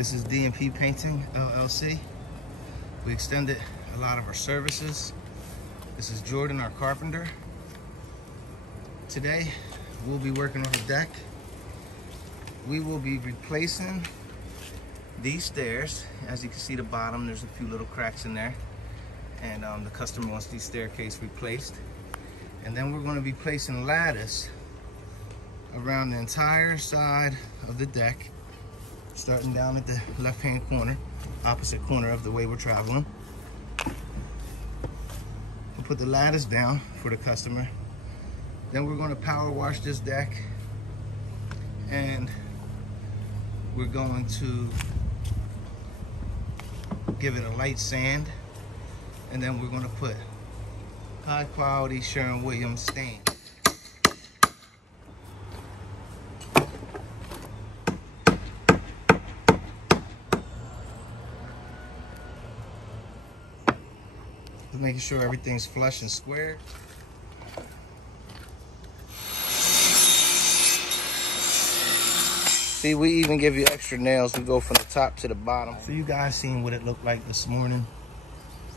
This is D&P Painting, LLC. We extended a lot of our services. This is Jordan, our carpenter. Today, we'll be working on the deck. We will be replacing these stairs. As you can see the bottom, there's a few little cracks in there. And the customer wants these staircase replaced. And then we're going to be placing lattice around the entire side of the deck, starting down at the left-hand corner, opposite corner of the way we're traveling. We'll put the lattice down for the customer. Then we're going to power wash this deck, and we're going to give it a light sand, and then we're going to put high quality Sherwin-Williams stain. Making sure everything's flush and square. See, we even give you extra nails. We go from the top to the bottom. So you guys seen what it looked like this morning.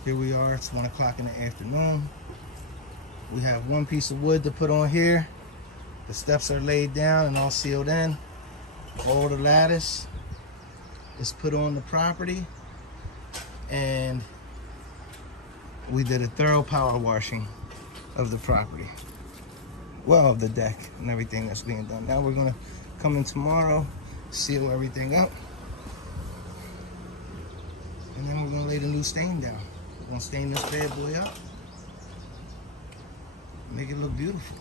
Here we are, it's 1 o'clock in the afternoon. We have one piece of wood to put on here. The steps are laid down and all sealed in. All the lattice is put on the property, and we did a thorough power washing of the property. Well, of the deck and everything that's being done. Now we're gonna come in tomorrow, seal everything up, and then we're gonna lay the new stain down. We're gonna stain this bad boy up, make it look beautiful.